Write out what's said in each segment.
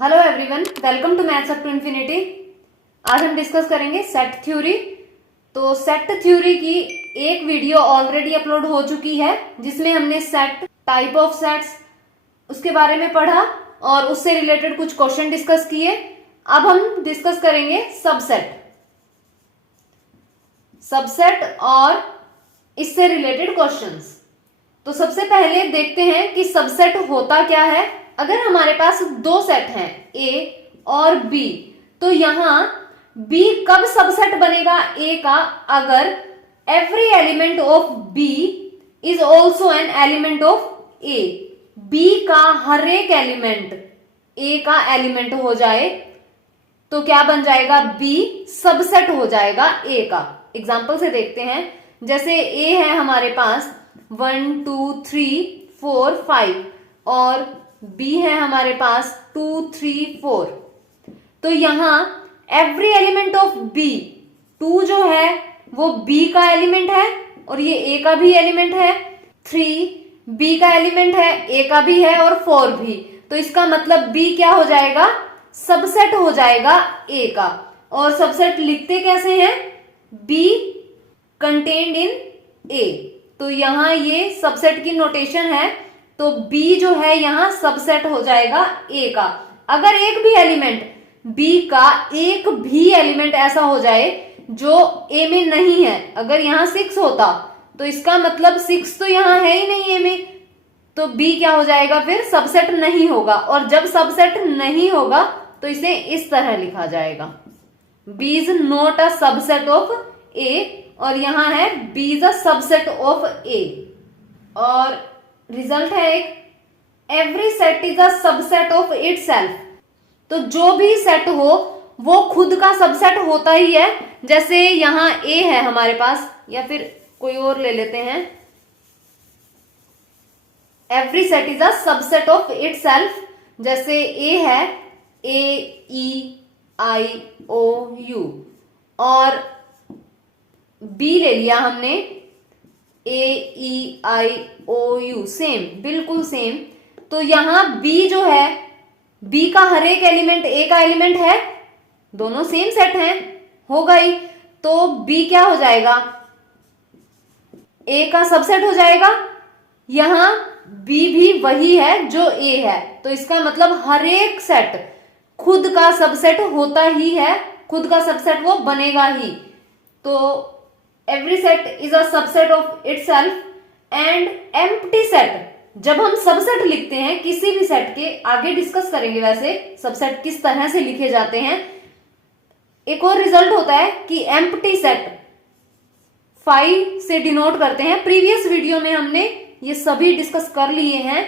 Hello everyone, welcome to maths up to infinity. आज हम discuss करेंगे सेट थ्योरी। तो सेट थ्योरी की एक वीडियो ऑलरेडी अपलोड हो चुकी है जिसमें हमने सेट, टाइप ऑफ सेट्स, उसके बारे में पढ़ा और उससे रिलेटेड कुछ क्वेश्चन डिस्कस किए। अब हम डिस्कस करेंगे सबसेट और इससे रिलेटेड क्वेश्चंस। तो सबसे पहले देखते हैं कि सबसेट होता क्या है। अगर हमारे पास दो सेट हैं ए और बी, तो यहां बी कब सबसेट बनेगा ए का? अगर every element of B is also an element of A. B का हर एक एलिमेंट ए का एलिमेंट हो जाए तो क्या बन जाएगा? बी सबसेट हो जाएगा ए का। एग्जाम्पल से देखते हैं। जैसे ए है हमारे पास 1 2 3 4 5 और बी है हमारे पास 2 3 4। तो यहां एवरी एलिमेंट ऑफ बी, 2 जो है वो बी का एलिमेंट है और ये ए का भी एलिमेंट है। 3 बी का एलिमेंट है, ए का भी है और 4 भी। तो इसका मतलब बी क्या हो जाएगा? सबसेट हो जाएगा ए का। और सबसेट लिखते कैसे हैं? बी कंटेन्ड इन ए। तो यहां ये सबसेट की नोटेशन है। तो B जो है यहां सबसेट हो जाएगा A का। अगर एक भी एलिमेंट B का, एक भी एलिमेंट ऐसा हो जाए जो A में नहीं है, अगर यहां 6 होता तो इसका मतलब 6 तो यहां है ही नहीं A में, तो B क्या हो जाएगा? फिर सबसेट नहीं होगा। और जब सबसेट नहीं होगा तो इसे इस तरह लिखा जाएगा, B is not a subset of A। और यहां है B is a subset of A। और रिजल्ट है एक, every set is a subset of itself. तो जो भी सेट हो वो खुद का सबसेट होता ही है। जैसे यहां ए है हमारे पास, या फिर कोई और ले लेते हैं। Every set is a subset of itself. जैसे ए है AEIOU और बी ले लिया हमने AEIOU, सेम, बिल्कुल सेम। तो यहां बी जो है, बी का हर एक एलिमेंट ए का एलिमेंट है, दोनों सेम सेट हैं, होगा ही। तो बी क्या हो जाएगा? ए का सबसेट हो जाएगा। यहां बी भी वही है जो ए है, तो इसका मतलब हर एक सेट खुद का सबसेट होता ही है, खुद का सबसेट वो बनेगा ही। तो every set is a subset of itself. And empty set, जब हम सबसेट लिखते हैं किसी भी सेट के, आगे डिस्कस करेंगे वैसे सबसेट किस तरह से लिखे जाते हैं। एक और रिजल्ट होता है कि एम्प्टी सेट 5 से डिनोट करते हैं। प्रीवियस वीडियो में हमने ये सभी डिस्कस कर लिए हैं।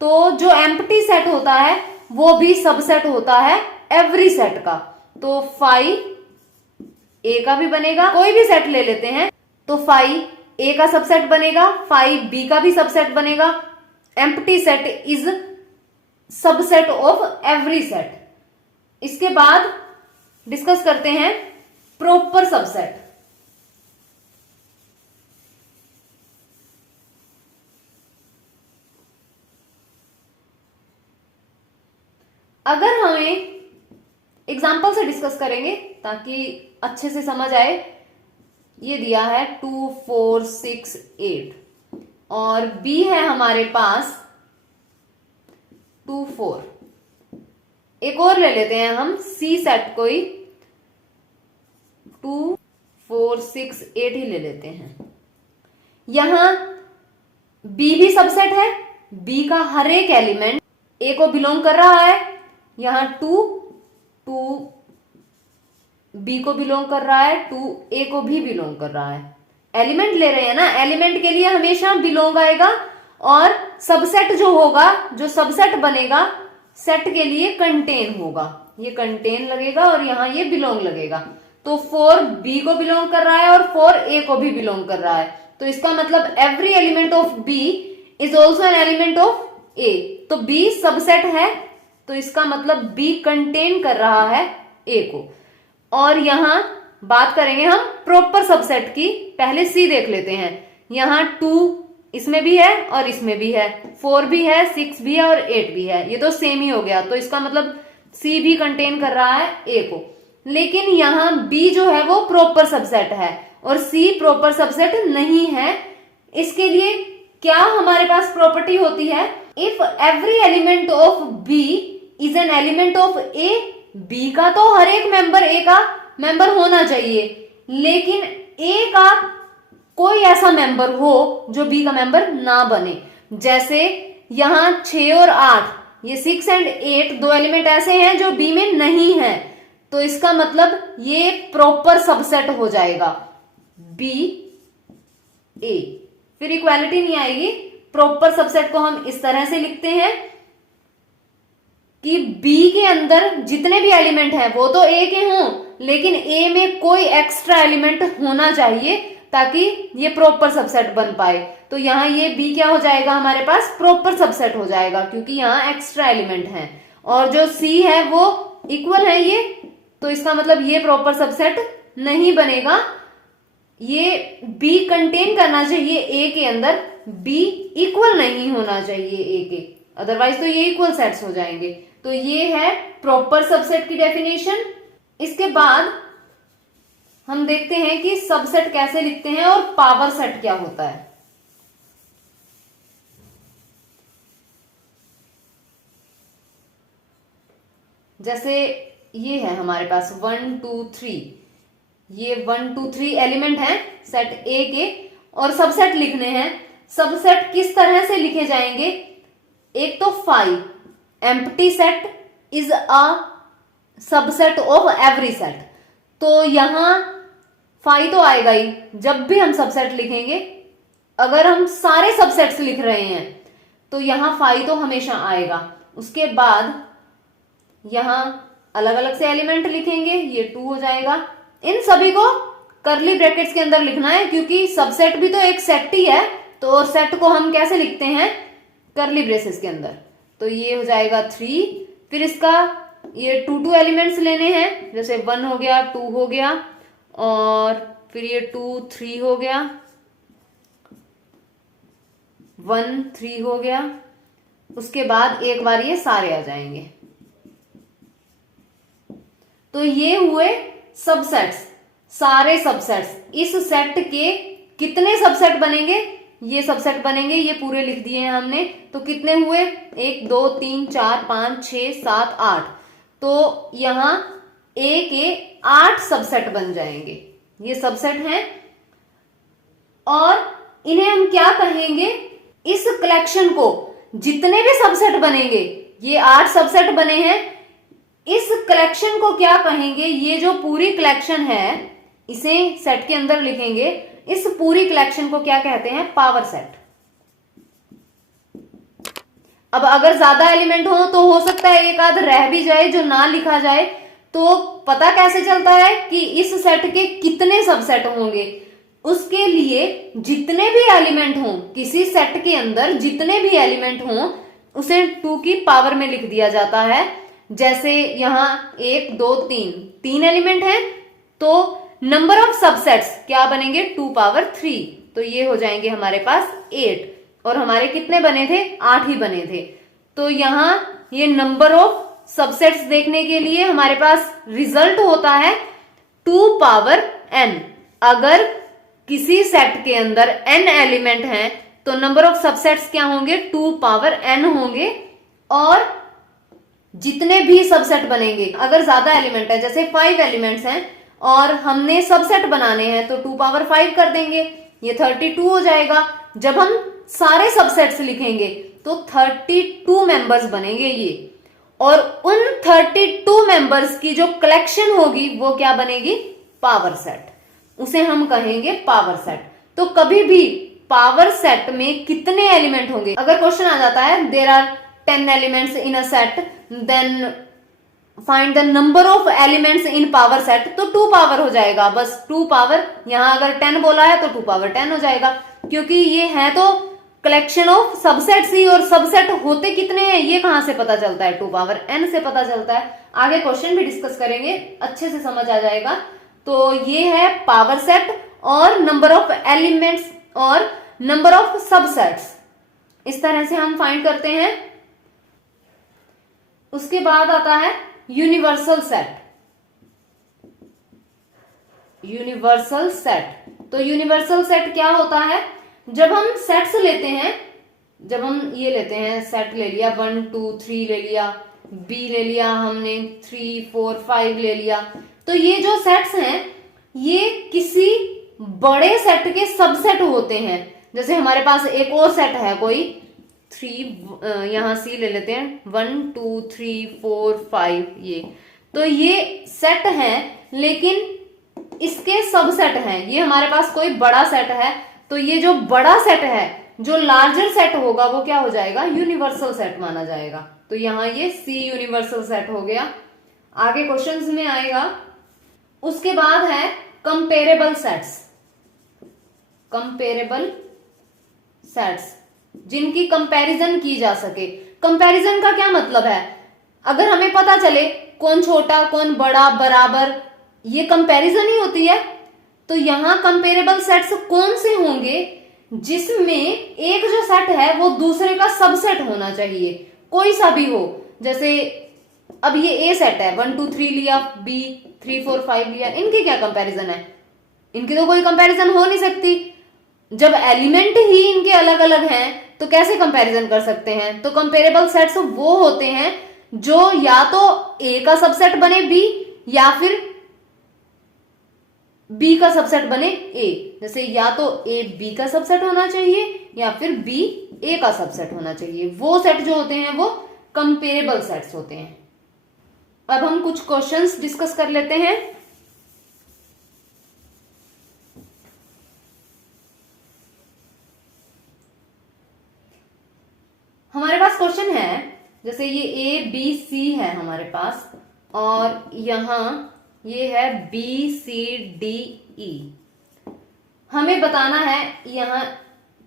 तो जो एम्प्टी सेट होता है वो भी सबसेट होता है एवरी सेट का। तो 5 ए का भी बनेगा, कोई भी सेट ले लेते हैं तो 5 ए का सबसेट बनेगा, 5 बी का भी सबसेट बनेगा। Empty set is subset of every set. इसके बाद डिस्कस करते हैं प्रॉपर सबसेट। अगर हमें एग्जाम्पल से डिस्कस करेंगे ताकि अच्छे से समझ आए। ये दिया है 2 4 6 8 और B है हमारे पास 2 4। एक और ले लेते हैं हम C सेट, कोई 2 4 6 8 ही ले लेते हैं। यहां B भी सबसेट है, B का हर एक एलिमेंट A को बिलोंग कर रहा है। यहां 2 बी को बिलोंग कर रहा है, 2 ए को भी बिलोंग कर रहा है। एलिमेंट ले रहे हैं ना, एलिमेंट के लिए हमेशा बिलोंग आएगा। और सबसेट जो होगा, जो सबसेट बनेगा, सेट के लिए कंटेन होगा। ये कंटेन लगेगा और यहां ये बिलोंग लगेगा। तो 4 बी को बिलोंग कर रहा है और 4 ए को भी बिलोंग कर रहा है। तो इसका मतलब every element of B is also an element of A. तो बी सबसेट है, तो इसका मतलब बी कंटेन कर रहा है ए को। और यहां बात करेंगे हम प्रॉपर सबसेट की। पहले सी देख लेते हैं। यहां 2 इसमें भी है और इसमें भी है, 4 भी है, 6 भी है और 8 भी है। ये तो सेम ही हो गया। तो इसका मतलब सी भी कंटेन कर रहा है ए को, लेकिन यहां बी जो है वो प्रॉपर सबसेट है और सी प्रॉपर सबसेट नहीं है। इसके लिए क्या हमारे पास प्रॉपर्टी होती है, if every element of B is an element of A, B का तो हर एक मेंबर ए का मेंबर होना चाहिए, लेकिन ए का कोई ऐसा मेंबर हो जो बी का मेंबर ना बने। जैसे यहां 6 और 8, ये 6 एंड 8 दो एलिमेंट ऐसे हैं जो बी में नहीं है, तो इसका मतलब ये प्रॉपर सबसेट हो जाएगा बी ए। फिर इक्वालिटी नहीं आएगी। प्रॉपर सबसेट को हम इस तरह से लिखते हैं कि बी के अंदर जितने भी एलिमेंट हैं वो तो ए के हों, लेकिन ए में कोई एक्स्ट्रा एलिमेंट होना चाहिए ताकि ये प्रॉपर सबसेट बन पाए। तो यहां ये बी क्या हो जाएगा, हमारे पास प्रॉपर सबसेट हो जाएगा क्योंकि यहां एक्स्ट्रा एलिमेंट हैं, और जो सी है वो इक्वल है ये, तो इसका मतलब ये प्रॉपर सबसेट नहीं बनेगा। ये बी कंटेन करना चाहिए ए के अंदर, बी इक्वल नहीं होना चाहिए ए के, अदरवाइज तो ये इक्वल सेट्स हो जाएंगे। तो ये है प्रॉपर सबसेट की डेफिनेशन। इसके बाद हम देखते हैं कि सबसेट कैसे लिखते हैं और पावर सेट क्या होता है। जैसे ये है हमारे पास 1 2 3, ये 1 2 3 एलिमेंट हैं सेट ए के, और सबसेट लिखने हैं। सबसेट किस तरह से लिखे जाएंगे, एक तो 5 empty set is a subset of every set, तो यहां 5 तो आएगा ही जब भी हम सबसेट लिखेंगे। अगर हम सारे सबसेट्स लिख रहे हैं तो यहां 5 तो हमेशा आएगा। उसके बाद यहां अलग अलग से एलिमेंट लिखेंगे, ये 2 हो जाएगा। इन सभी को कर्ली ब्रैकेट्स के अंदर लिखना है क्योंकि सबसेट भी तो एक सेट ही है, तो और सेट को हम कैसे लिखते हैं, कर्ली ब्रेसेस के अंदर। तो ये हो जाएगा 3। फिर इसका ये 2 2 एलिमेंट्स लेने हैं, जैसे 1 हो गया, 2 हो गया, और फिर ये 2 3 हो गया, 1 3 हो गया। उसके बाद एक बार ये सारे आ जाएंगे। तो ये हुए सबसेट्स, सारे सबसेट्स। इस सेट के कितने सबसेट बनेंगे, ये सबसेट बनेंगे, ये पूरे लिख दिए हैं हमने। तो कितने हुए, 1 2 3 4 5 6 7 8, तो यहां ए के 8 सबसेट बन जाएंगे। ये सबसेट हैं और इन्हें हम क्या कहेंगे, इस कलेक्शन को जितने भी सबसेट बनेंगे, ये 8 सबसेट बने हैं, इस कलेक्शन को क्या कहेंगे, ये जो पूरी कलेक्शन है इसे सेट के अंदर लिखेंगे। इस पूरी कलेक्शन को क्या कहते हैं, पावर सेट। अब अगर ज्यादा एलिमेंट हो तो हो सकता है एक आध रह भी जाए जो ना लिखा जाए, तो पता कैसे चलता है कि इस सेट के कितने सबसेट होंगे। उसके लिए जितने भी एलिमेंट हों, किसी सेट के अंदर जितने भी एलिमेंट हों उसे 2 की पावर में लिख दिया जाता है। जैसे यहां 1 2 3 एलिमेंट हैं, तो नंबर ऑफ सबसेट्स क्या बनेंगे, 2 पावर 3, तो ये हो जाएंगे हमारे पास 8, और हमारे कितने बने थे, 8 ही बने थे। तो यहां ये नंबर ऑफ सबसेट्स देखने के लिए हमारे पास रिजल्ट होता है 2 पावर n। अगर किसी सेट के अंदर n एलिमेंट हैं तो नंबर ऑफ सबसेट्स क्या होंगे, 2 पावर n होंगे। और जितने भी सबसेट बनेंगे, अगर ज्यादा एलिमेंट है, जैसे 5 एलिमेंट्स हैं और हमने सबसेट बनाने हैं, तो 2 पावर 5 कर देंगे, ये 32 हो जाएगा। जब हम सारे सबसेट्स लिखेंगे तो 32 मेंबर्स बनेंगे ये, और उन 32 मेंबर्स की जो कलेक्शन होगी वो क्या बनेगी, पावर सेट, उसे हम कहेंगे पावर सेट। तो कभी भी पावर सेट में कितने एलिमेंट होंगे, अगर क्वेश्चन आ जाता है there are 10 elements in a set, then find the number of elements in power set, तो 2 पावर हो जाएगा, बस 2 पावर। यहां अगर 10 बोला है तो 2 पावर 10 हो जाएगा, क्योंकि ये है तो कलेक्शन ऑफ सबसेट्स ही, और सबसेट होते कितने हैं ये कहां से पता चलता है, 2 पावर n से पता चलता है। आगे क्वेश्चन भी डिस्कस करेंगे, अच्छे से समझ आ जाएगा। तो ये है पावर सेट और नंबर ऑफ एलिमेंट्स और नंबर ऑफ सबसेट्स, इस तरह से हम फाइंड करते हैं। उसके बाद आता है यूनिवर्सल सेट। यूनिवर्सल सेट, तो यूनिवर्सल सेट क्या होता है? जब हम सेट्स लेते हैं, जब हम ये लेते हैं, सेट ले लिया 1 2 3 ले लिया, बी ले लिया हमने 3 4 5 ले लिया, तो ये जो सेट्स हैं ये किसी बड़े सेट के सबसेट होते हैं। जैसे हमारे पास एक और सेट है कोई 3, यहां सी ले लेते हैं 1 2 3 4 5, ये तो ये सेट है लेकिन इसके सबसेट हैं। ये हमारे पास कोई बड़ा सेट है, तो ये जो बड़ा सेट है, जो लार्जर सेट होगा वो क्या हो जाएगा? यूनिवर्सल सेट माना जाएगा। तो यहां ये सी यूनिवर्सल सेट हो गया। आगे क्वेश्चंस में आएगा। उसके बाद है कंपेरेबल सेट्स। कंपेरेबल सेट्स जिनकी कंपैरिजन की जा सके। कंपैरिजन का क्या मतलब है? अगर हमें पता चले कौन छोटा कौन बड़ा बराबर, ये कंपैरिजन ही होती है। तो यहां कंपेरेबल सेट्स कौन से होंगे? जिसमें एक जो सेट है वो दूसरे का सबसेट होना चाहिए, कोई सा भी हो। जैसे अब ये ए सेट है, 1 2 3 लिया, बी 3 4 5 लिया, इनके क्या कंपैरिजन है? इनकी तो कोई कंपैरिजन हो नहीं सकती। जब एलिमेंट ही इनके अलग अलग हैं तो कैसे कंपैरिजन कर सकते हैं? तो कंपेरेबल सेट्स वो होते हैं जो या तो ए का सबसेट बने बी, या फिर बी का सबसेट बने ए। जैसे या तो ए बी का सबसेट होना चाहिए या फिर बी ए का सबसेट होना चाहिए। वो सेट जो होते हैं वो कंपेरेबल सेट्स होते हैं। अब हम कुछ क्वेश्चंस डिस्कस कर लेते हैं। हमारे पास क्वेश्चन है, जैसे ये ए बी सी है हमारे पास, और यहां ये है बी सी डी ई। हमें बताना है यहां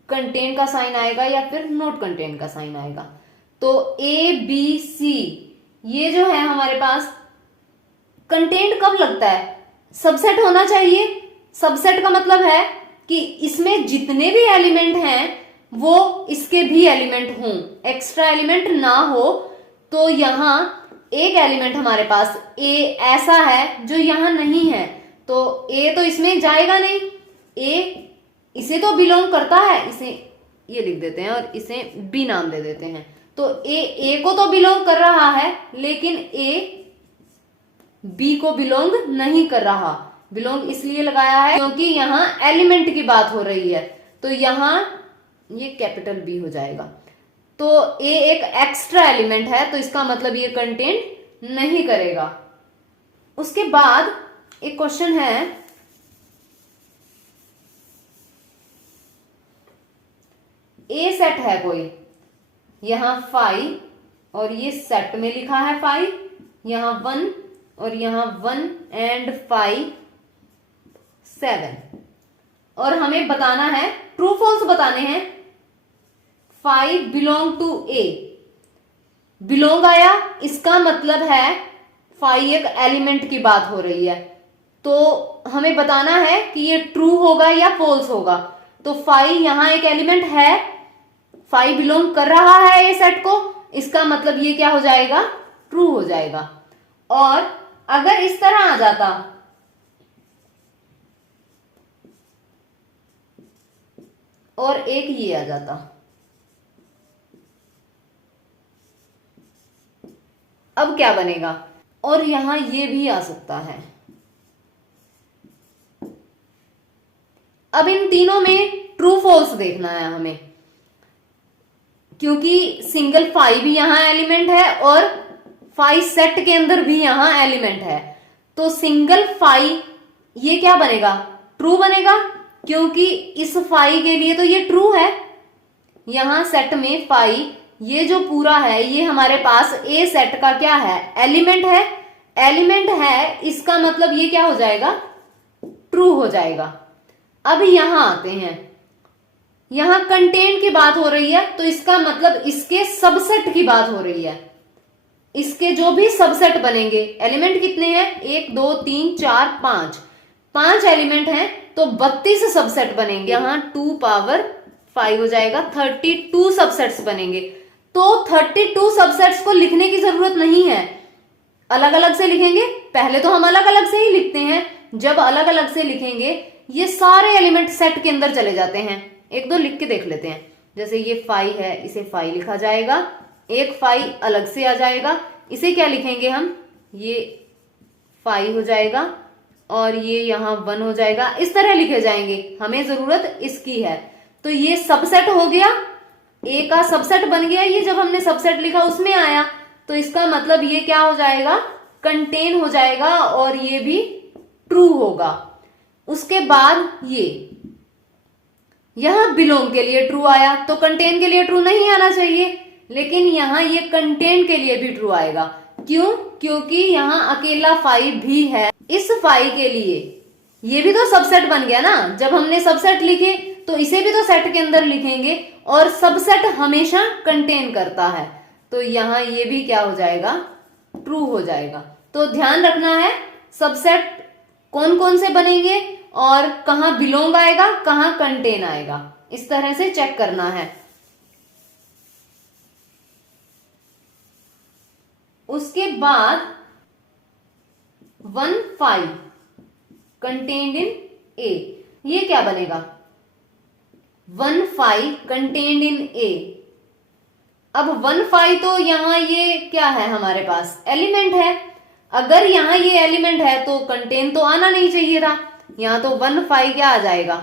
कंटेन का साइन आएगा या फिर नॉट कंटेन का साइन आएगा। तो ए बी सी ये जो है हमारे पास कंटेंट कब लगता है? सबसेट होना चाहिए। सबसेट का मतलब है कि इसमें जितने भी एलिमेंट हैं वो इसके भी एलिमेंट हों, एक्स्ट्रा एलिमेंट ना हो। तो यहां एक एलिमेंट हमारे पास ए ऐसा है जो यहां नहीं है, तो ए तो इसमें जाएगा नहीं। ए इसे तो बिलोंग करता है, इसे ये लिख देते हैं और इसे बी नाम दे देते हैं। तो ए को तो बिलोंग कर रहा है, लेकिन ए बी को बिलोंग नहीं कर रहा। बिलोंग इसलिए लगाया है क्योंकि यहां एलिमेंट की बात हो रही है, तो यहां ये कैपिटल बी हो जाएगा। तो ए एक एक्स्ट्रा एलिमेंट है, तो इसका मतलब ये कंटेन नहीं करेगा। उसके बाद एक क्वेश्चन है, ए सेट है कोई, यहां 5 और ये सेट में लिखा है 5, यहां 1 और यहां 1 एंड 5 7, और हमें बताना है, ट्रू फॉल्स बताने हैं। 5 बिलोंग टू ए, बिलोंग आया, इसका मतलब है 5 एक एलिमेंट की बात हो रही है। तो हमें बताना है कि ये ट्रू होगा या फॉल्स होगा। तो 5 यहां एक एलिमेंट है, 5 बिलोंग कर रहा है ए सेट को, इसका मतलब ये क्या हो जाएगा? ट्रू हो जाएगा। और अगर इस तरह आ जाता, और एक ये आ जाता, अब क्या बनेगा? और यहां ये भी आ सकता है। अब इन तीनों में ट्रू फॉल्स देखना है हमें, क्योंकि सिंगल 5 भी यहां एलिमेंट है और 5 सेट के अंदर भी यहां एलिमेंट है। तो सिंगल 5 ये क्या बनेगा? ट्रू बनेगा, क्योंकि इस 5 के लिए तो ये ट्रू है। यहां सेट में 5 ये जो पूरा है ये हमारे पास ए सेट का क्या है? एलिमेंट है। एलिमेंट है, इसका मतलब ये क्या हो जाएगा? ट्रू हो जाएगा। अब यहां आते हैं, यहां कंटेंट की बात हो रही है, तो इसका मतलब इसके सबसेट की बात हो रही है। इसके जो भी सबसेट बनेंगे, एलिमेंट कितने हैं? 1 2 3 4 5 एलिमेंट हैं, तो 32 सबसेट बनेंगे। यहां 2 पावर 5 हो जाएगा, 32 सबसेट्स बनेंगे। तो 32 सबसेट्स को लिखने की जरूरत नहीं है। अलग अलग से लिखेंगे, पहले तो हम अलग अलग से ही लिखते हैं, जब अलग अलग से लिखेंगे ये सारे एलिमेंट सेट के अंदर चले जाते हैं। एक दो लिख के देख लेते हैं, जैसे ये फाई है, इसे फाई लिखा जाएगा, एक फाई अलग से आ जाएगा, इसे क्या लिखेंगे हम, ये फाई हो जाएगा और ये यहाँ 1 हो जाएगा, इस तरह लिखे जाएंगे, हमें जरूरत इसकी है। तो ये सबसेट हो गया, ए का सबसेट बन गया, ये जब हमने सबसेट लिखा उसमें आया, तो इसका मतलब ये क्या हो जाएगा, कंटेन हो जाएगा और ये भी ट्रू होगा। उसके बाद ये यहां बिलोंग के लिए ट्रू आया, तो कंटेन के लिए ट्रू नहीं आना चाहिए, लेकिन यहां ये कंटेन के लिए भी ट्रू आएगा। क्यों? क्योंकि यहां अकेला फाई भी है। इस फाई के लिए ये भी तो सबसेट बन गया ना, जब हमने सबसेट लिखे तो इसे भी तो सेट के अंदर लिखेंगे, और सबसेट हमेशा कंटेन करता है, तो यहां ये भी क्या हो जाएगा, ट्रू हो जाएगा। तो ध्यान रखना है सबसेट कौन कौन से बनेंगे और कहां बिलोंग आएगा, कहां कंटेन आएगा, इस तरह से चेक करना है। उसके बाद 1 5 कंटेन्ड इन ए, ये क्या बनेगा, 1 5 कंटेन्ड इन ए। अब 1 5 तो यहां ये क्या है, हमारे पास एलिमेंट है, अगर यहां ये एलिमेंट है तो कंटेन तो आना नहीं चाहिए था, यहां तो 1 5 क्या आ जाएगा,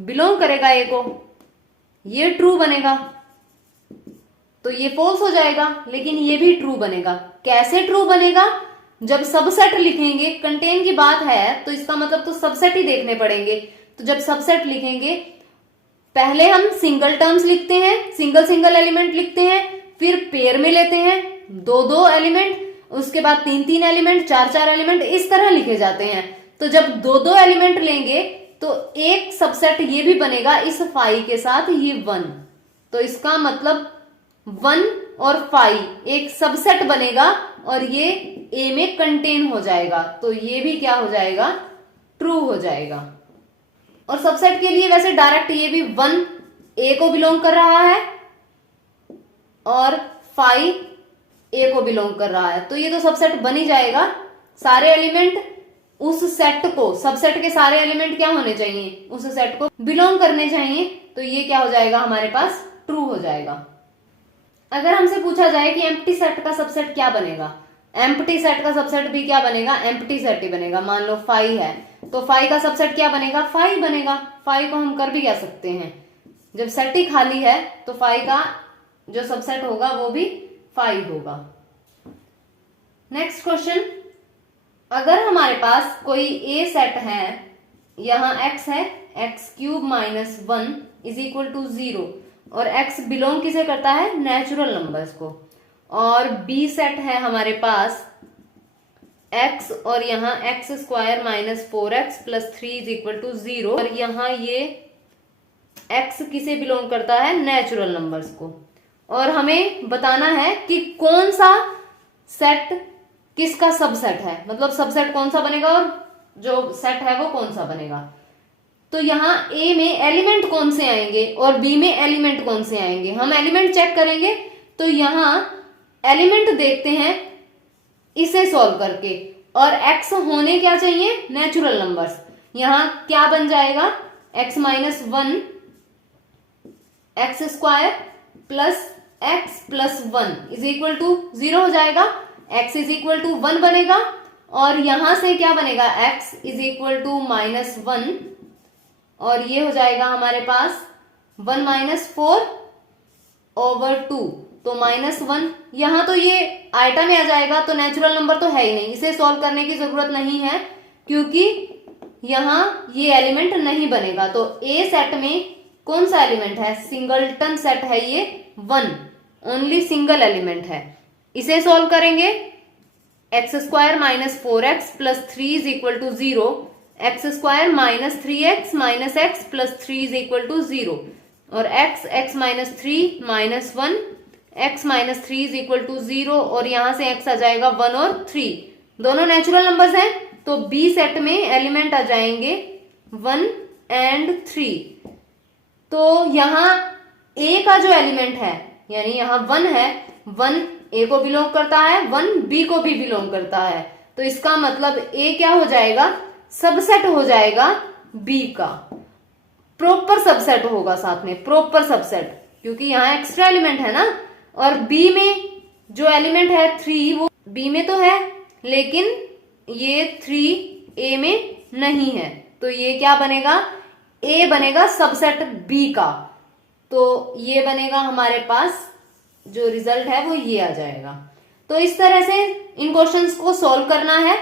बिलोंग करेगा ए को, ये ट्रू बनेगा, तो ये फॉल्स हो जाएगा, लेकिन ये भी ट्रू बनेगा। कैसे ट्रू बनेगा, जब सबसेट लिखेंगे, कंटेन की बात है तो इसका मतलब तो सबसेट ही देखने पड़ेंगे, तो जब सबसेट लिखेंगे पहले हम सिंगल टर्म्स लिखते हैं, सिंगल सिंगल एलिमेंट लिखते हैं, फिर पेयर में लेते हैं 2-2 एलिमेंट, उसके बाद 3-3 एलिमेंट, 4-4 एलिमेंट, इस तरह लिखे जाते हैं। तो जब 2-2 एलिमेंट लेंगे तो एक सबसेट ये भी बनेगा इस फाई के साथ, ये 1, तो इसका मतलब 1 और फाई एक सबसेट बनेगा और ये ए में कंटेन हो जाएगा, तो ये भी क्या हो जाएगा, ट्रू हो जाएगा। और सबसेट के लिए वैसे डायरेक्ट ये भी 1 ए को बिलोंग कर रहा है और फाई ए को बिलोंग कर रहा है, तो ये तो सबसेट बन ही जाएगा। सारे एलिमेंट उस सेट को, सबसेट के सारे एलिमेंट क्या होने चाहिए, उस सेट को बिलोंग करने चाहिए, तो ये क्या हो जाएगा, हमारे पास ट्रू हो जाएगा। अगर हमसे पूछा जाए कि एम्प्टी सेट का सबसेट क्या बनेगा, एम्प्टी सेट का सबसेट भी क्या बनेगा, एम्प्टी सेट ही बनेगा। मान लो फाई है तो फाई का सबसेट क्या बनेगा, फाई बनेगा। फाई को हम कर भी क्या सकते हैं, जब सेट ही खाली है तो फाई का जो सबसेट होगा वो भी फाई होगा। नेक्स्ट क्वेश्चन, अगर हमारे पास कोई ए सेट है, यहां x है, x³ - 1 = 0, और x बिलोंग किसे करता है, नेचुरल नंबर्स को, और b सेट है हमारे पास x और यहाँ x² - 4x + 3 = 0, और यहाँ ये x किसे बिलोंग करता है, नेचुरल नंबर्स को, और हमें बताना है कि कौन सा सेट किसका सबसेट है, मतलब सबसेट कौन सा बनेगा और जो सेट है वो कौन सा बनेगा। तो यहाँ ए में एलिमेंट कौन से आएंगे और बी में एलिमेंट कौन से आएंगे, हम एलिमेंट चेक करेंगे। तो यहाँ एलिमेंट देखते हैं इसे सॉल्व करके, और x होने क्या चाहिए, नेचुरल नंबर्स। यहाँ क्या बन जाएगा, x - 1 x² + x + 1 = 0 हो जाएगा, x = 1 बनेगा, और यहां से क्या बनेगा, x = -1, और ये हो जाएगा हमारे पास 1 - 4/2, तो -1, यहां तो ये आइटम में आ जाएगा, तो नेचुरल नंबर तो है ही नहीं, इसे सॉल्व करने की जरूरत नहीं है क्योंकि यहां ये एलिमेंट नहीं बनेगा। तो ए सेट में कौन सा एलिमेंट है, सिंगलटन सेट है ये, 1 ओनली सिंगल एलिमेंट है। इसे सॉल्व करेंगे, x² - 4x + 3 = 0, x² - 3x - x + 3 = 0, और x - 3 - 1 x - 3 = 0, और यहां से x आ जाएगा 1 और 3, दोनों नेचुरल नंबर्स हैं, तो b सेट में एलिमेंट आ जाएंगे 1 और 3। तो यहां a का जो एलिमेंट है, यानी यहां 1 है, 1 ए को बिलोंग करता है, 1 बी को भी बिलोंग करता है। तो इसका मतलब ए क्या हो जाएगा, सबसेट हो जाएगा बी का, प्रॉपर सबसेट होगा साथ में, प्रॉपर सबसेट, क्योंकि यहाँ एक्स्ट्रा एलिमेंट है ना। और बी में जो एलिमेंट है 3 वो बी में तो है, लेकिन ये 3 ए में नहीं है। तो ये क्या बनेगा, ए बनेगा सबसेट बी का। तो ये बनेगा हमारे पास, जो रिजल्ट है वो ये आ जाएगा। तो इस तरह से इन क्वेश्चंस को सॉल्व करना है।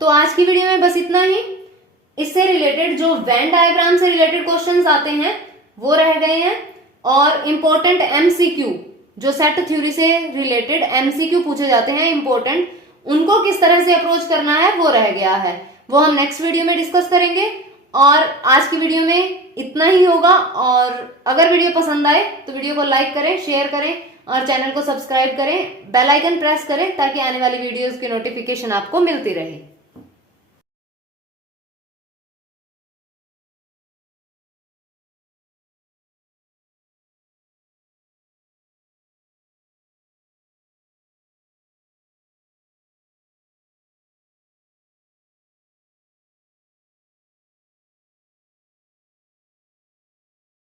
तो आज की वीडियो में बस इतना ही। इससे रिलेटेड जो वेन डायग्राम से रिलेटेड क्वेश्चंस आते हैं वो रह गए हैं, और इंपॉर्टेंट एमसीक्यू जो सेट थ्योरी से रिलेटेड एमसीक्यू पूछे जाते हैं इंपॉर्टेंट, उनको किस तरह से अप्रोच करना है वो रह गया है। वो हम नेक्स्ट वीडियो में डिस्कस करेंगे। और आज की वीडियो में इतना ही होगा। और अगर वीडियो पसंद आए तो वीडियो को लाइक करें, शेयर करें और चैनल को सब्सक्राइब करें, बेल आइकन प्रेस करें ताकि आने वाली वीडियोस की नोटिफिकेशन आपको मिलती रहे।